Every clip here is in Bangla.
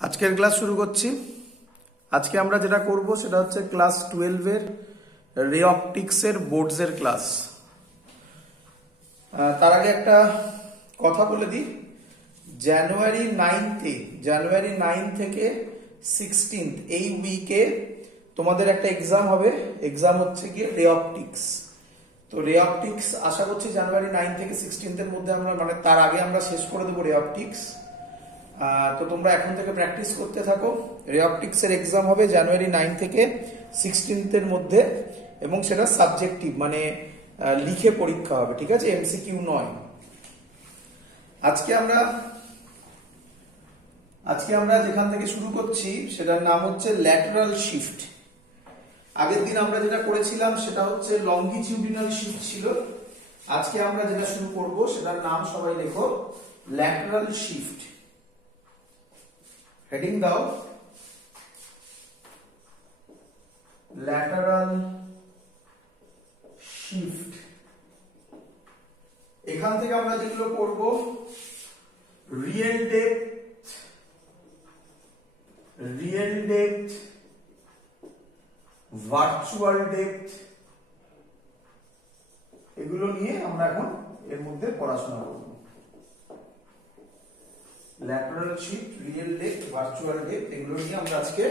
আজকের ক্লাস শুরু করছি। আজকে আমরা যেটা করব সেটা হচ্ছে ক্লাস 12 এর রে অপটিক্স এর বোর্ডস এর ক্লাস। তার আগে একটা কথা বলে দিই, জানুয়ারি 9 থেকে 16 এই উইকে তোমাদের একটা এক্সাম হবে। এক্সাম হচ্ছে গিয়ে রে অপটিক্স। তো রে অপটিক্স আশা করছি জানুয়ারি 9 থেকে 16 এর মধ্যে আমরা তার আগে আমরা শেষ করে দেবো রে অপটিক্স। তো তোমরা এখন থেকে প্র্যাকটিস করতে থাকো। রে অপটিক্স এর এক্সাম হবে জানুয়ারি 9 থেকে 16 এর মধ্যে এবং সেটা সাবজেক্টিভ, মানে লিখে পরীক্ষা হবে, ঠিক আছে, এমসিকিউ নয়। আজকে আমরা যেখান থেকে শুরু করছি সেটার নাম হচ্ছে ল্যাটারাল শিফট। আগের দিন আমরা যেটা করেছিলাম সেটা হচ্ছে লংগিটিউডিনাল শিফট ছিল। আজকে আমরা যেটা শুরু করব সেটার নাম সবাই লেখো ল্যাটারাল শিফট। হেডিং দাও ল্যাটারাল শিফট। এখান থেকে আমরা যেগুলো করব, রিয়েল ডেপথ, ভার্চুয়াল ডেপথ, এগুলো নিয়ে আমরা এখন এর মধ্যে পড়াশোনা করব। Lateral shift, real depth, virtual depth, এগুলো নিয়ে আমরা আজকে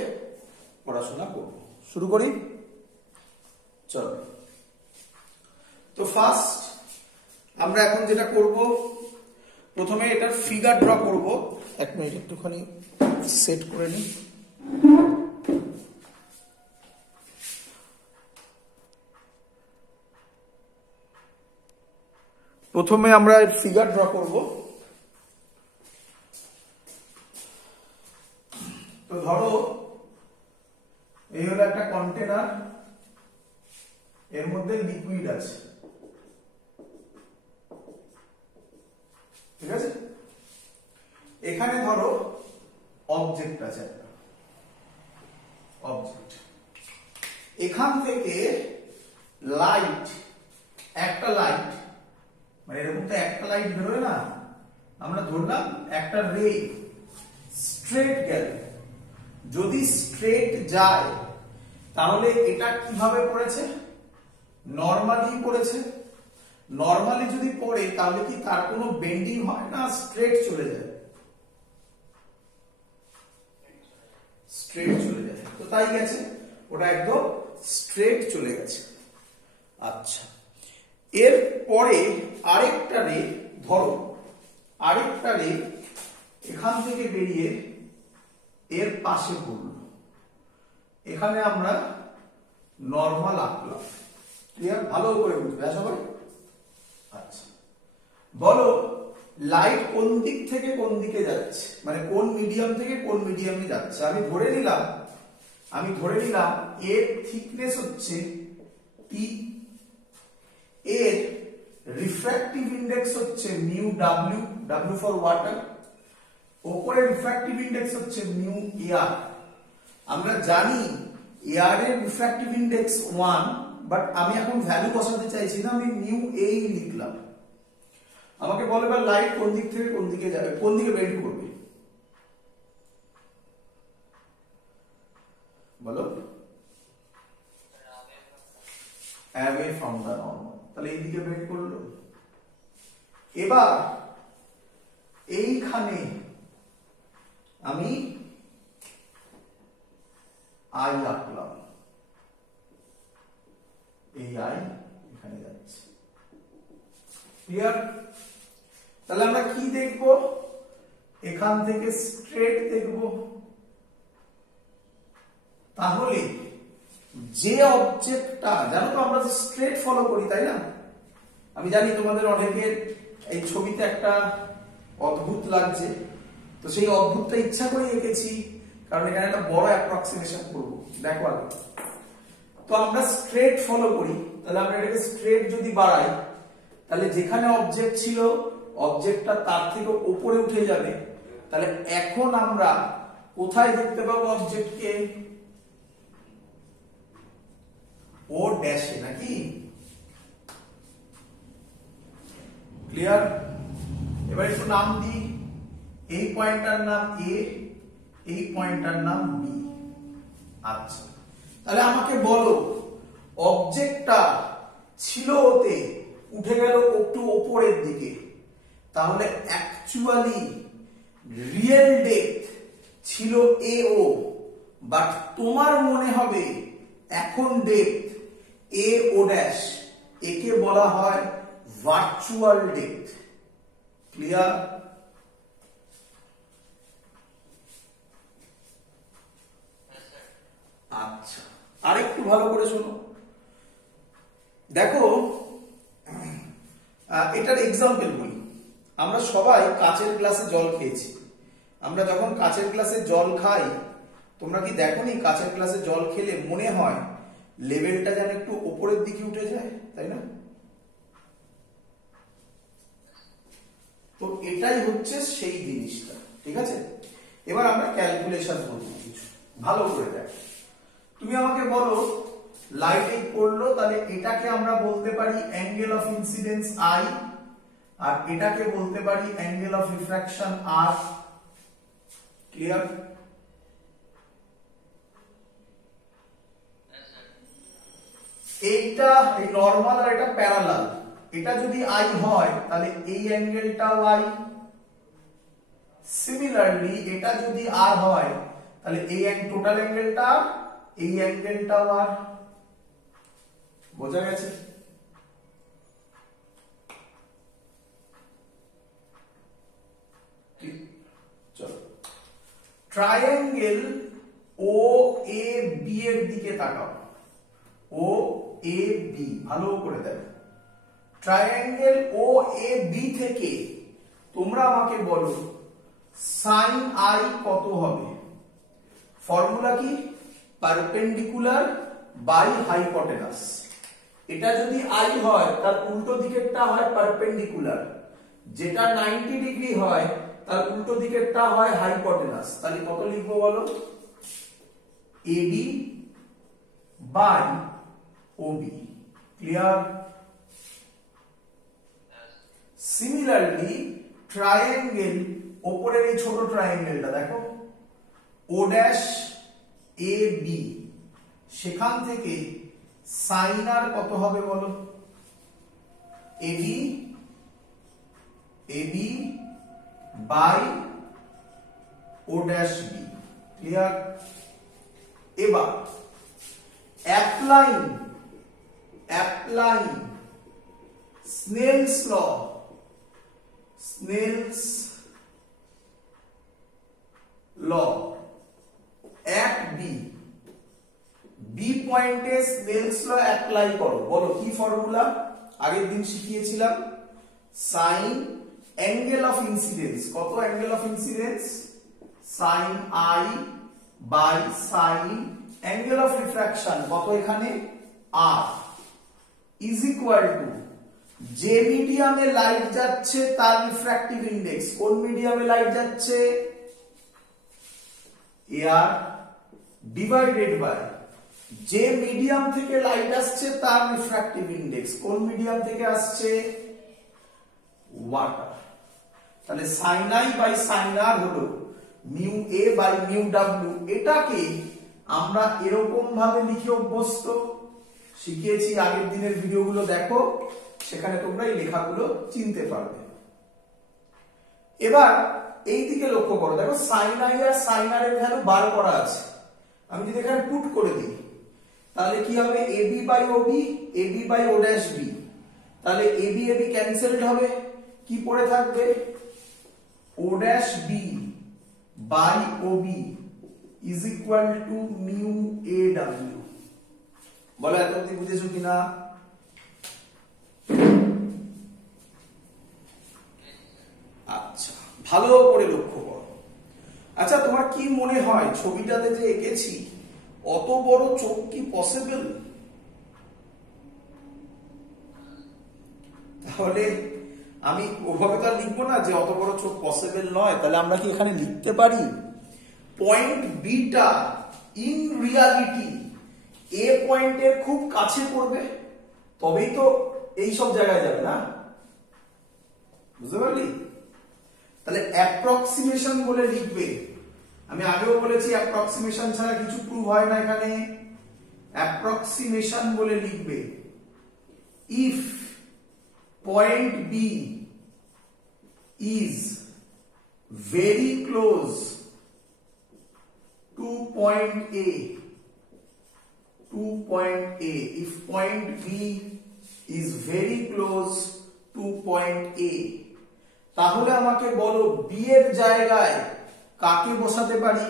পড়াশোনা করব। শুরু করি, চলো। তো ফার্স্ট আমরা এখন যেটা করব, প্রথমে এটার ফিগার ড্র করব। এক মিনিট একটুখানি সেট করে নিই। প্রথমে আমরা ফিগার ড্র করব। তো ধরো এই হলো একটা কন্টেনার, এর মধ্যে লিকুইড আছে, ঠিক আছে। এখানে ধরো অবজেক্ট আছে, অবজেক্ট। এখান থেকে একটা লাইট, মানে এরকম তো একটা লাইট বেরোয় না, আমরা ধরলাম একটা রে স্ট্রেট গেল। যদি স্ট্রেট যায় তাহলে এটা কিভাবে পড়েছে? নরমালি পড়েছে। নরমালি যদি পড়ে তাহলে কি তার কোনো বেন্ডিং হয় না, স্ট্রেট চলে যায়? স্ট্রেট চলে যায়। তো তাই গেছে, ওটা একদম স্ট্রেট চলে গেছে। আচ্ছা, এর পরে আরেকটা রে, ধরো আরেকটা রে এখান থেকে বেরিয়ে এর পাশে পড়ল। এখানে আমরা নরমাল আঁকলাম। ক্লিয়ার? ভালো করে বুঝবে সবাই। আচ্ছা, বলো লাইট কোন দিক থেকে কোন দিকে যাচ্ছে, মানে কোন মিডিয়াম থেকে কোন মিডিয়ামে যাচ্ছে। আমি ধরে নিলাম এর থিকনেস হচ্ছে টি, এর রিফ্র্যাক্টিভ ইন্ডেক্স হচ্ছে mu W, W for water, ওপরে রিফ্র্যাক্টিভ ইন্ডেক্স হচ্ছে মিউ এয়ার। আমরা জানি এয়ার এর রিফ্র্যাক্টিভ ইন্ডেক্স 1, বাট আমি এখন ভ্যালু বসাতে চাইছি না, আমি মিউ এ লিখলাম। আমাকে বলো এবার লাইট কোন দিক থেকে কোন দিকে যাবে, কোন দিকে বেন্ড করবে, বলো। অ্যাওয়ে ফ্রম দ্য নরমাল, তাহলে এই দিকে বেন্ড করলো। এবার এইখানে আমি আই আঁকলাম, এই আই এখানে যাচ্ছে। ক্লিয়ার? তাহলে আমরা কি দেখব? এখান থেকে স্ট্রেট দেখব। তাহলে যে অবজেক্টটা, জানো তো আমরা স্ট্রেট ফলো করি, তাই না? আমি জানি তোমাদের অনেকের এই ছবিতে একটা অদ্ভুত লাগছে, তো সেই অদ্ভুতটা ইচ্ছা করে এঁকেছি, কারণ এখানে একটা বড় অ্যাপ্রক্সিমেশন করব। দেখো আগে তো আমরা স্ট্রেট ফলো করি, তাহলে আমরা এটাকে স্ট্রেট যদি বাড়াই তাহলে যেখানে অবজেক্ট ছিল অবজেক্টটা তার থেকে উপরে উঠে যাবে। তাহলে এখন আমরা কোথায় দেখতে পাবো অবজেক্টকে? ও ড্যাশে, নাকি? ক্লিয়ার? এবার একটু নাম দিই। এই পয়েন্টটার নাম এ, এই পয়েন্টটার নাম বি। আচ্ছা, তাহলে আমাকে বলো অবজেক্টটা ছিল ওতে, উঠে গেল একটু উপরের দিকে, তাহলে অ্যাকচুয়ালি রিয়েল ডেপথ ছিল AO, বাট তোমার মনে হবে এখন ডেপথ AO ড্যাশ, একে বলা হয় ভার্চুয়াল ডেপথ। ক্লিয়ার? আচ্ছা, আরেকটু ভালো করে শোনো। দেখো এটার এক্সাম্পল বলি। আমরা সবাই কাচের গ্লাসে জল খেয়েছি। আমরা যখন কাচের গ্লাসে জল খাই, তোমরা কি দেখোনি কাচের গ্লাসে জল খেলে মনে হয় লেভেলটা যেন একটু উপরের দিকে উঠে যায়, তাই না? তো এটাই হচ্ছে সেই জিনিসটা। ঠিক আছে, এবার আমরা ক্যালকুলেশন করব কিছু, ভালো করে দেখো। তুমি আমাকে বলো লাইট এই পড়লো, তাহলে এটাকে আমরা বলতে পারি অ্যাঙ্গেল অফ ইনসিডেন্স I, আর এটাকে বলতে পারি angle of refraction R। Clear? এইটা এই নরমাল আর এটা প্যারালাল। এটা যদি I হয় তাহলে এই অ্যাঙ্গেলটাও I। সিমিলারলি এটা যদি R হয় তাহলে এই টোটাল অ্যাঙ্গেলটা, এই অ্যাঙ্গেলটাও R। বোঝা গেছে? চলো, ট্রায়াঙ্গেল OAB এর দিকে তাকাও। OAB ভালো করে দেখো। ট্রায়াঙ্গেল OAB থেকে তোমরা আমাকে বলো sin I কত হবে? ফর্মুলা কি? Perpendicular by hypotenuse. এটা যদি I হয় তার উল্টো দিকেরটা হয় পারপেন্ডিকুলার, যেটা 90 ডিগ্রি হয় তার উল্টো দিকেরটা হয় হাইপোটেনাস। তাহলে কত লিখবো বলো? AB by OB। Clear? Similarly triangle, উপরের এই ছোট ট্রায়াঙ্গেলটা দেখো, O ড্যাশ AB, সেখান থেকে sin R কত হবে বলো? AB by O dash B। Clear? এবার applying Snell's law at B পয়েন্টে স্নেলস ল অ্যাপ্লাই করো। বলো কি ফর্মুলা? আগের দিন শিখিয়েছিলাম, sin অ্যাঙ্গেল অফ ইনসিডেন্স। কত angle of incidence? sin I by sin angle of refraction কত এখানে? R ইজ ইকুয়াল টু যে মিডিয়ামে লাইট যাচ্ছে তার রিফ্র্যাক্টিভ ইনডেক্স। কোন মিডিয়ামে লাইট যাচ্ছে? এয়ার, ডিভাইডেড বাই যে মিডিয়াম থেকে লাইট আসছে তার রিফ্র্যাক্টিভ ইনডেক্স। কোন মিডিয়াম থেকে আসছে? ওয়াটার। তাহলে sin I by sin R হলো mu A by mu W। এটাকে আমরা এরকম ভাবে লিখে অভ্যস্ত, শিখিয়েছি আগের দিনের ভিডিওগুলো দেখো, সেখানে তোমরা এই লেখাগুলো চিনতে পারবে। এবার এই দিকে লক্ষ্য করো, দেখো sin I আর sin R এর ভ্যালু বার করা আছে। আমি যদি এখানে পুট করে দিই তাহলে কি হবে? AB by OB, AB by O dash B। তাহলে AB ক্যান্সেলড হবে, কি পড়ে থাকবে? O dash B by OB is equal to mu AW। বলো এত অবধি বুঝেছো কিনা? আচ্ছা, ভালো করে লক্ষ্য করো। আচ্ছা, তোমার কি মনে হয় ছবিটাতে যে এঁকেছি অত বড় চোখ কি পসিবল? তাহলে আমি ওভাবে তো লিখবো না যে অত বড় চোখ পসিবল নয়। তাহলে আমরা কি এখানে লিখতে পারি পয়েন্ট বিটা ইন রিয়ালিটি এ পয়েন্টের খুব কাছে পড়বে, তবেই তো এই সব জায়গায় যাবে না? বুঝতে পারলি? তাহলে অ্যাপ্রক্সিমেশন বলে লিখবে আমি আগেও বলেছি অ্যাপ্রক্সিমেশন ছাড়া কিছু প্রুভ হয় না এখানে। অ্যাপ্রক্সিমেশন বলে লিখবে if point B is very close to point A, if point B is very close to point A, তাহলে আমাকে বলো B এর জায়গায় কাকে বসাতে পারি?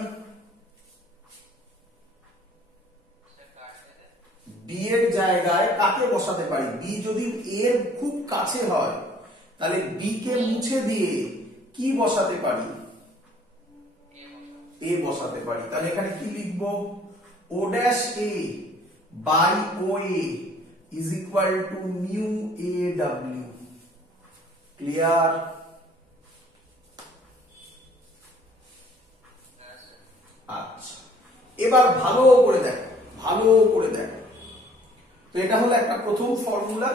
B এর জায়গায় কাকে বসাতে পারি? B যদি A এর খুব কাছে হয় তাহলে B কে মুছে দিয়ে কি বসাতে পারি? A বসাতে পারি। তাহলে এখানে কি লিখবো? O dash A by OA is equal to mu AW. Clear? আচ্ছা, এবার ভালো করে দেখো, ভালো করে দেখো। তো এটা হলো একটা প্রথম ফর্মুলা,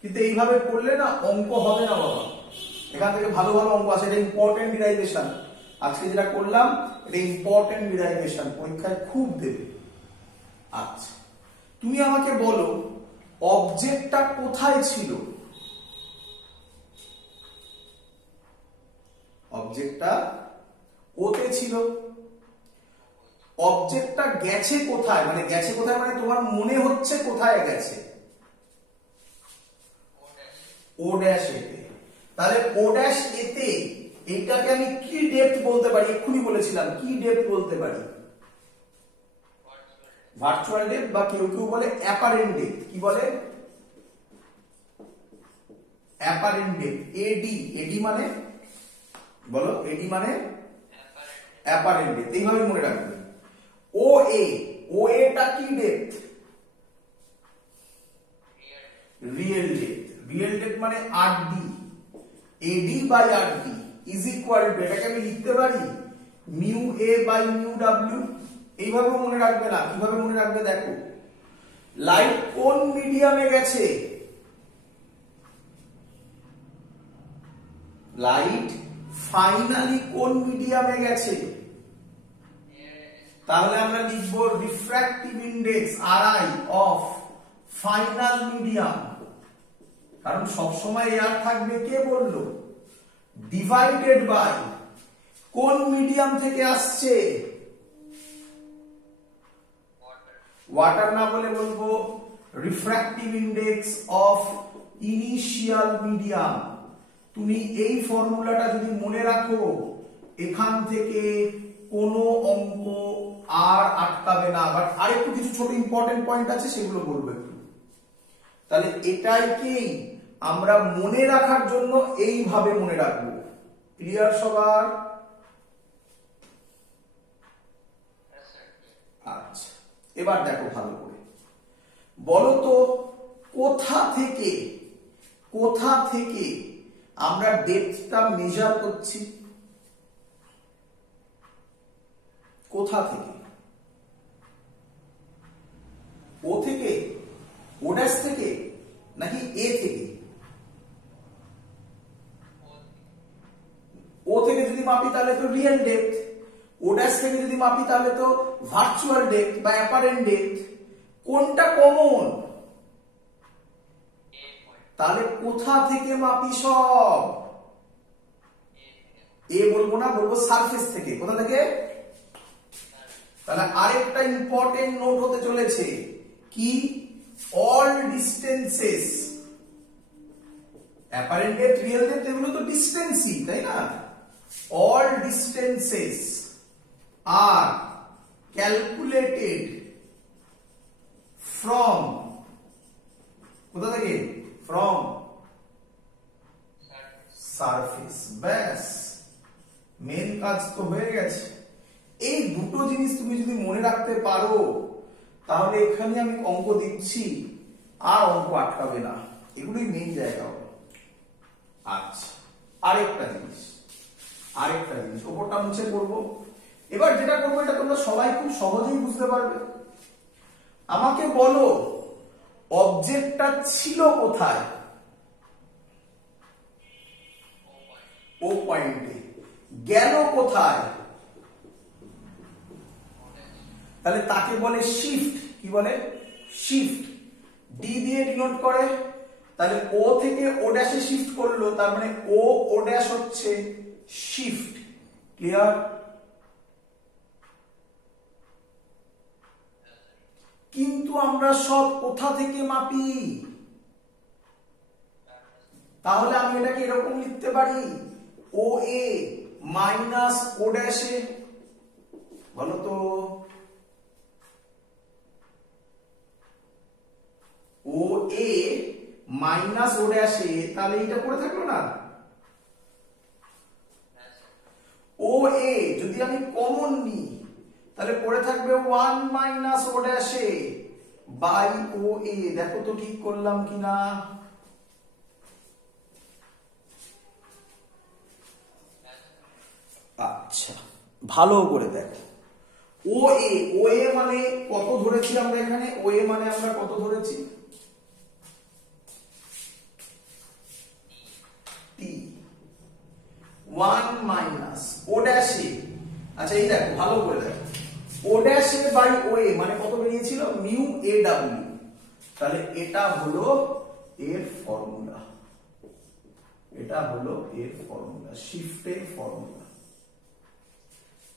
কিন্তু এইভাবে করলে না অঙ্ক হবে না বাবা। এখান থেকে ভালো ভালো অঙ্ক আছে। এটা ইম্পর্টেন্ট ডিরাইভেশন। আজকে যেটা করলাম এটা ইম্পর্টেন্ট ডিরাইভেশন, পরীক্ষায় খুব দেবে। আচ্ছা, তুমি আমাকে বলো অবজেক্টটা কোথায় ছিল? অবজেক্টটা ওতে ছিল। অবজেক্টটা গেছে কোথায়? মানে গেছে কোথায় মানে তোমার মনে হচ্ছে কোথায় গেছে? ও ড্যাশ এতে। তাহলে ও ড্যাশ এতে এইটাকে আমি কি ডেপথ বলতে পারি? এক্ষুনি বলেছিলাম কি ডেপথ বলতে পারি? ভার্চুয়াল ডেপথ, বা কেউ কেউ বলে অ্যাপারেন্ট ডেপথ। কি বলে? Apparent depth. এডি, এডি মানে বলো, এডি মানে অ্যাপারেন্ট ডেপথ। এইভাবে মনে রাখবে। ও এ, ও এটা কি depth? Real depth. Real depth মানে RD. AD by RD is equal to, এটাকে আমি লিখতে পারি mu A by mu W. এইভাবে মনে রাখবে না। কিভাবে মনে রাখবে দেখো, লাইট কোন মিডিয়ামে গেছে? লাইট ফাইনালি কোন মিডিয়ামে গেছে? তাহলে আমরা লিখব refractive index RI of final medium. কারণ সব সময় এয়ার থাকবে, কে বললো? ডিভাইডেড বাই কোন মিডিয়াম থেকে আসছে? ওয়াটার না বলে বলবো refractive index of initial medium. তুমি এই ফর্মুলাটা যদি মনে রাখো, এখান থেকে কোনো অঙ্ক আর আটকাবে না। বাট আরেকটু কিছু ছোট ইম্পর্টেন্ট পয়েন্ট আছে, সেগুলো বলবো একটু। তাহলে এটাইকেই আমরা মনে রাখার জন্য এইভাবে মনে রাখবো। ক্লিয়ার সবার? আচ্ছা, এবার দেখো ভালো করে, বলো তো কোথা থেকে আমরা ডেপথটা মেজার করছি? কোথা থেকে? ও থেকে, ও ড্যাশ থেকে, নাকি এ থেকে? ও থেকে যদি মাপি তাহলে তো রিয়েল ডেপথ। ও ড্যাশ থেকে যদি মাপি তাহলে তো ভার্চুয়াল ডেপথ বা অ্যাপারেন্ট ডেপথ। কোনটা কমন? তাহলে কোথা থেকে মাপি সব? এ বলবো না, বলবো সারফেস থেকে। কোথা থেকে? তাহলে আরেকটা ইম্পর্টেন্ট নোট হতে চলেছে কি? All distances, apparent depth, real depth, এগুলো তো ডিস্টেন্সই, তাই না? All distances are calculated from, কোথা থেকে? From surface. ব্যাস, মেন কাজ তো হয়ে গেছে। এই দুটো জিনিস তুমি যদি মনে রাখতে পারো, তাহলে এখানে আমি অঙ্ক দিচ্ছি, আর অঙ্ক আটকাবে না। এগুলোই মেন জায়গা হবে। আচ্ছা, আরেকটা জিনিস ওপরটা মুছে করবো। এবার যেটা করবো এটা তোমরা সবাই খুব সহজেই বুঝতে পারবে। আমাকে বলো অবজেক্টটা ছিল কোথায়? ও পয়েন্টে। গেল কোথায়? তাহলে তাকে বলে শিফট। কি বলে? শিফট। ডি দিয়ে ডিনোট করে, তাহলে ও থেকে ও ড্যাশে শিফট করলো, তার মানে ও ড্যাশ হচ্ছে শিফট। ক্লিয়ার? কিন্তু আমরা সব কোথা থেকে মাপি? তাহলে আমি এটাকে এরকম লিখতে পারি, ও এ মাইনাস ও ড্যাশে। বলো তো, ও এ মাইনাস ও ড্যাশে, তাহলে এটা পড়ে থাকলো না? ও এ যদি আমি কমন নিই তাহলে পড়ে থাকবে 1 মাইনাস ও ড্যাশে বাই ও এ। দেখো তো ঠিক করলাম কিনা? আচ্ছা, ভালো করে দেখো। ও এ মানে কত ধরেছি আমরা এখানে? ও এ মানে আমরা কত ধরেছি? টি। 1 মাইনাস ও ড্যাশে, আচ্ছা এই দেখো ভালো করে দেখো, ও ড্যাশে বাই ও এ মানে কত বেরিয়েছিল? মিউ এ ডাব্লিউ। তাহলে এটা হলো এর ফর্মুলা, এটা হলো এর ফর্মুলা, শিফটের ফর্মুলা।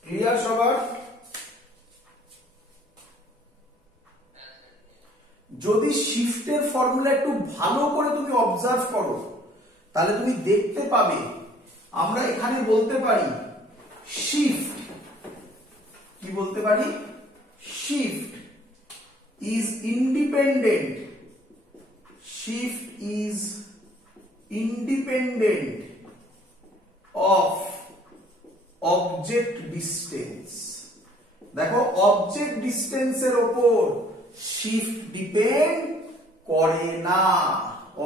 ক্লিয়ার সবার? যদি শিফটের ফর্মুলা একটু ভালো করে তুমি অবজার্ভ করো তাহলে তুমি দেখতে পাবে আমরা এখানে বলতে পারি শিফট। কি বলতে পারি? Shift is independent, shift is independent of object distance. দেখো অবজেক্ট ডিস্টেন্সের উপর শিফট ডিপেন্ড করে না,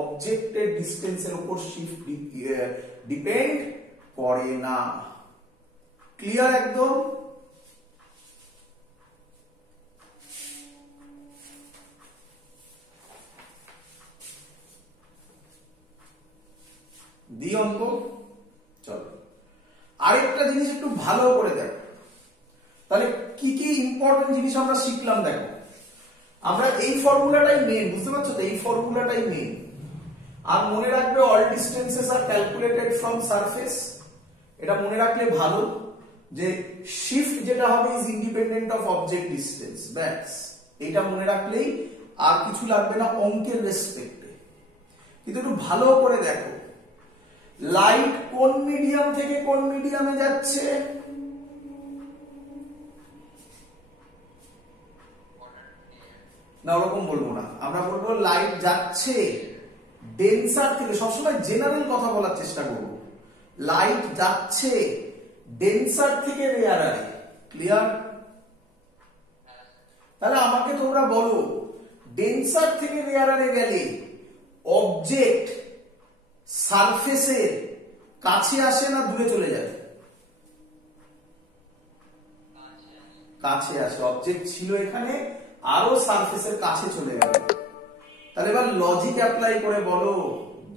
অবজেক্টের ডিস্টেন্সের উপর শিফট ডিপেন্ড করে না। ক্লিয়ার একদম? দি অঙ্ক। চলো আরেকটা জিনিস একটু ভালো করে দেখো, তাহলে কি কি ইম্পর্টেন্ট জিনিস আমরা শিখলাম। দেখো আমরা এই ফর্মুলাটাই মেন, বুঝতে পারছো তো? এই ফর্মুলাটাই মেন। আর মনে রাখবে all distances are calculated from surface. এটা মনে রাখলে ভালো যে শিফট যেটা হবে is independent of object distance. ব্যাস এটা মনে রাখলেই আর কিছু লাগবে না অঙ্কের রেসপেক্টে। কিন্তু একটু ভালো করে দেখো, লাইট কোন মিডিয়াম থেকে কোন মিডিয়ামে যাচ্ছে? না ওরকম বলবো না, আমরা বলবো লাইট যাচ্ছে ডেন্সার থেকে। সবসময় জেনারেল কথা বলার চেষ্টা করব। লাইট যাচ্ছে ডেন্সার থেকে রেয়ারারে। ক্লিয়ার? তাহলে আমাকে তোমরা বলো ডেন্সার থেকে রেয়ারারে গেলে অবজেক্ট সারফেসের কাছে আসে না দূরে চলে যাবে? কাছে আসে। অবজেক্ট ছিল এখানে, আরো সারফেসের কাছে চলে গেল। তাহলে এবার লজিক অ্যাপ্লাই করে বলো,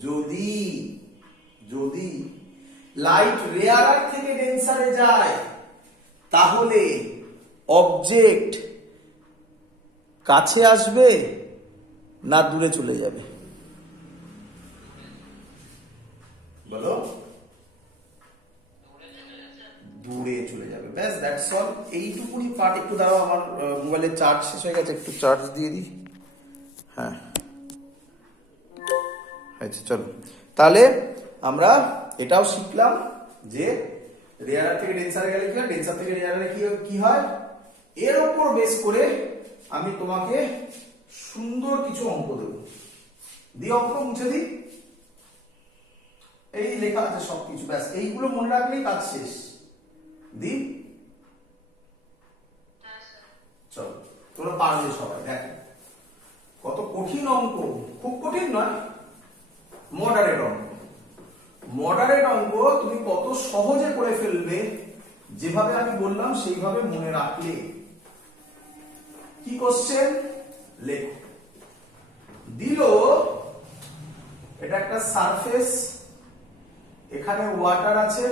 যদি যদি লাইট রেয়ারার থেকে ডেন্সারে যায় তাহলে অবজেক্ট কাছে আসবে না দূরে চলে যাবে? বলো। দূরে চলে যাবে। ব্যাস দ্যাটস অল। এইটুকুনি পার্ট। একটু দাঁড়াও, আমার মোবাইলের চার্জ শেষ হয়ে গেছে, একটু চার্জ দিয়ে দিই। হ্যাঁ আচ্ছা চলো, তাহলে আমরা এটাও শিখলাম যে রেয়ারার থেকে ডেন্সারে গেলে কি হয়, ডেন্সার থেকে রেয়ারারে কি হয়। এর উপর বেস করে আমি তোমাকে সুন্দর কিছু অঙ্ক দেব। দি অঙ্ক মুছে দিই, এই লেখা আছে সবকিছু। ব্যাস এইগুলো মনে রাখলেই কাজ শেষ। দি চলো, তোমরা পারবে সবাই। দেখো কত কঠিন অঙ্ক, খুব কঠিন নয়, মডারেট অঙ্ক। মডারেট অঙ্ক তুমি কত সহজে করে ফেলবে যেভাবে আমি বললাম সেইভাবে মনে রাখলে। কি কোশ্চেন? লেখো। দিল এটা একটা সারফেস, এখানে ওয়াটার আছে,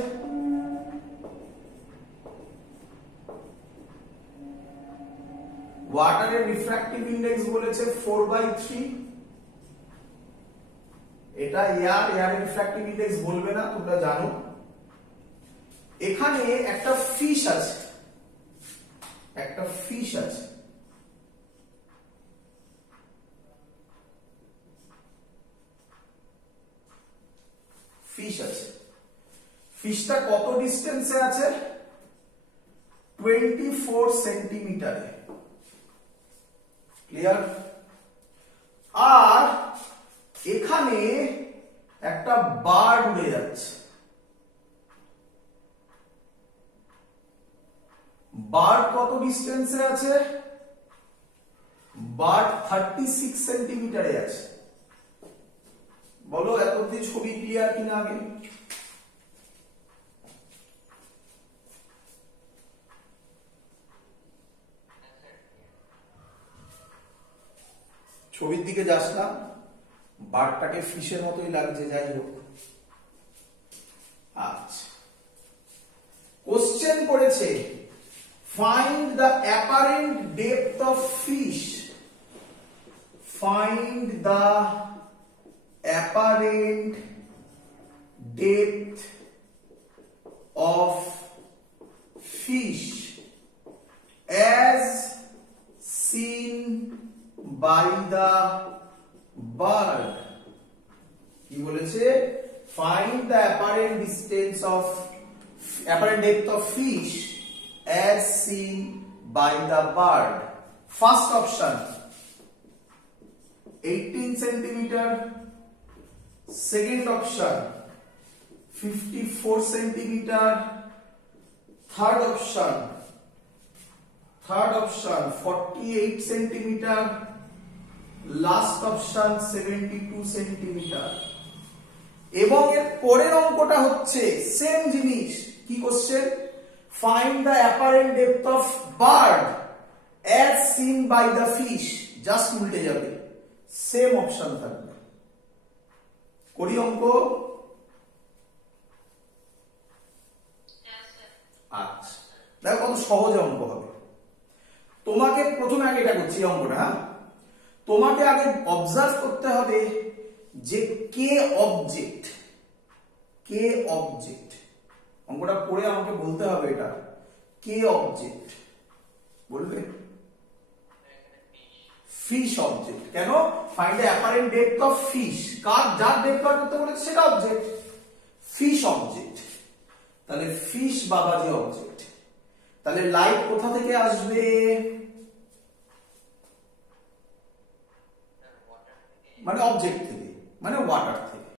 ওয়াটারের রিফ্র্যাক্টিভ ইন্ডেক্স বলেছে 4/3, এটা এয়ারের রিফ্র্যাক্টিভ ইন্ডেক্স বলবে না, তোমরা জানো। এখানে একটা ফিশ আছে, একটা ফিশ আছে, ফিশ আছে। ফিশটা কত ডিস্টেন্সে আছে? 24 সেন্টিমিটারে। ক্লিয়ার? আর এখানে একটা বার্ড উড়ে যাচ্ছে, বার্ড কত ডিস্টেন্সে আছে? বার্ড 36 সেন্টিমিটারে আছে। বলো এত অব্দি ছবি ক্লিয়ার কিনা? আগে ছবির দিকে যাস না, বার্ডটাকে ফিশের মতোই লাগছে, যাই হোক। আচ্ছা, কোশ্চেন করেছে find the apparent depth of fish, find the apparent depth of fish as seen by the bird। কি বলেছে? find the apparent depth of fish as seen by the bird। first option 18 centimeter, second option 54 centimeter, third option 48 centimeter, last option 72 centimeter। এবং এর পরের অঙ্কটা হচ্ছে সেম জিনিস। কি question? Find the apparent depth of bird as seen by the fish. Just উল্টে যাবে, সেম অপশন থাকবে। করি অঙ্ক? আচ্ছা, দেখো কত সহজ অঙ্ক হবে। তোমাকে প্রথমে আগে এটা করছি অঙ্কটা, হ্যাঁ? তোমাকে আগে অবজার্ভ করতে হবে যে কে অবজেক্ট, কে অবজেক্ট। অঙ্কটা পড়ে আমাকে বলতে হবে এটা কে অবজেক্ট। বলবে ফিশ অবজেক্ট। কেন? Find the apparent depth of fish. কার যার ডেপথ বার করতে বলেছে সেটা অবজেক্ট, ফিশ অবজেক্ট। তাহলে ফিশ বাবাজি অবজেক্ট। তাহলে লাইট কোথা থেকে আসবে? মানে অবজেক্ট থেকে, মানে ওয়াটার থেকে।